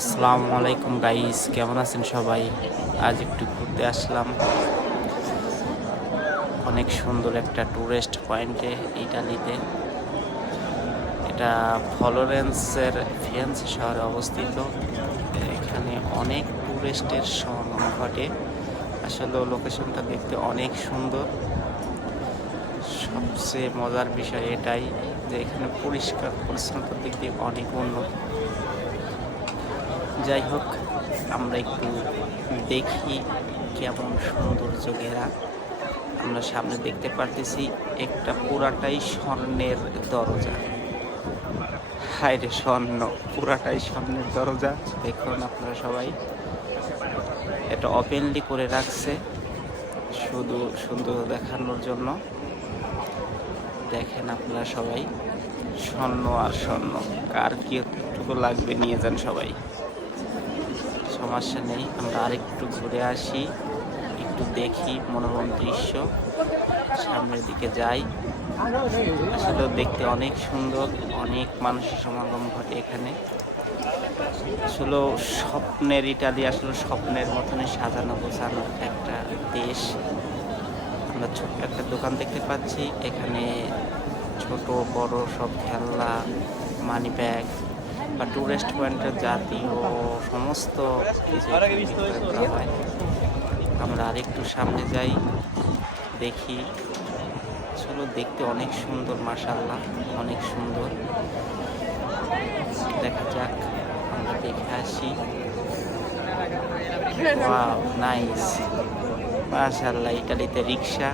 আসসালামু আলাইকুম গাইস, কেমন আছেন সবাই? আজ একটু ঘুরতে আসলাম অনেক সুন্দর একটা টুরিস্ট পয়েন্টে ইটালিতে। এটা ফ্লোরেন্সের ফিরেন্সে শহরে অবস্থিত। এখানে অনেক টুরিস্টের সমাগম ঘটে। আসলে লোকেশনটা দেখতে অনেক সুন্দর। সবচেয়ে মজার বিষয় এটাই যে এখানে পরিষ্কার পরিচ্ছন্নতার দিক দিয়ে অনেক উন্নত। যাই হোক, আমরা একটু দেখি কেমন সৌন্দর্য ঘেরা। আমরা সামনে দেখতে পারতেছি একটা পুরাটাই স্বর্ণের দরজা। হায় রে স্বর্ণ, পুরাটাই স্বর্ণের দরজা। দেখুন আপনারা সবাই, এটা ওপেনলি করে রাখছে শুধু সুন্দর দেখানোর জন্য। দেখেন আপনারা সবাই, স্বর্ণ আর স্বর্ণ, কার কি একটুকু লাগবে নিয়ে যান সবাই, সমস্যা নেই। আমরা আরেকটু ঘুরে আসি, একটু দেখি মনোরম দৃশ্য, সামনের দিকে যাই। আসলে দেখতে অনেক সুন্দর, অনেক মানুষের সমাগম ঘটে এখানে। আসলে স্বপ্নের ইটালি, আসলে স্বপ্নের মতনই সাজানো গোছানো একটা দেশ। আমরা ছোট্ট একটা দোকান দেখতে পাচ্ছি, এখানে ছোট বড় সব খেলনা, মানি ব্যাগ বা টুরিস্ট পয়েন্টের জাতীয় সমস্ত কিছু বিক্রয় করা হয়। আমরা আরেকটু সামনে যাই, দেখি। আসলে দেখতে অনেক সুন্দর, মাশাআল্লাহ অনেক সুন্দর। দেখা যাক, আমরা দেখে আসি। ওয়াও, নাইস, মাশাআল্লাহ। ইটালিতে রিক্সা